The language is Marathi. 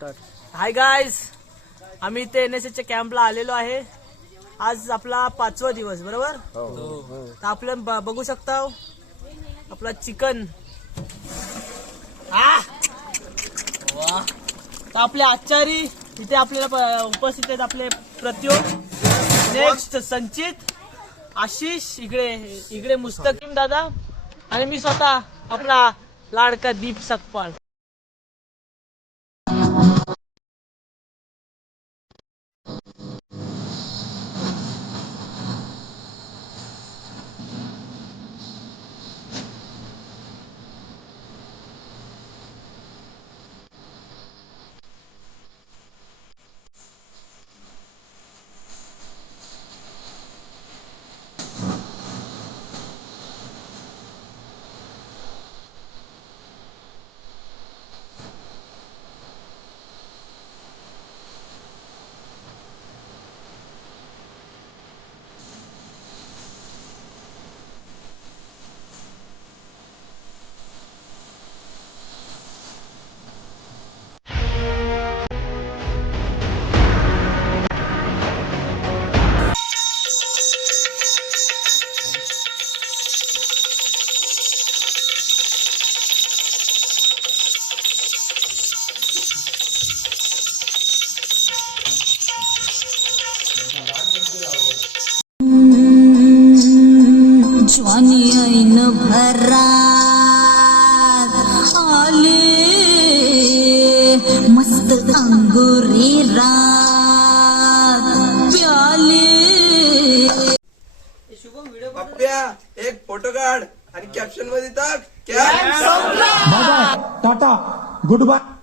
हाय गाइस, आम्ही इथे NSSच्या कॅम्पला आलेलो आहे. आज आपला 5वा दिवस बरोबर. तर आपण बघू शकता आपला चिकन. तर आपले आचारी इथे आपल्याला उपस्थित आहेत. आपले प्रत्योग, नेक्स्ट संचित, आशिष, इकडे मुस्तकीम दादा आणि मी स्वतः आपला लाडका दीप सकपाळ. ज्वानी ऐन भरात आले मस्त अंगुरी रात प्याले. पप्प्या एक फोटो काढ आणि कॅप्शन मध्ये टाक. Tata good bye.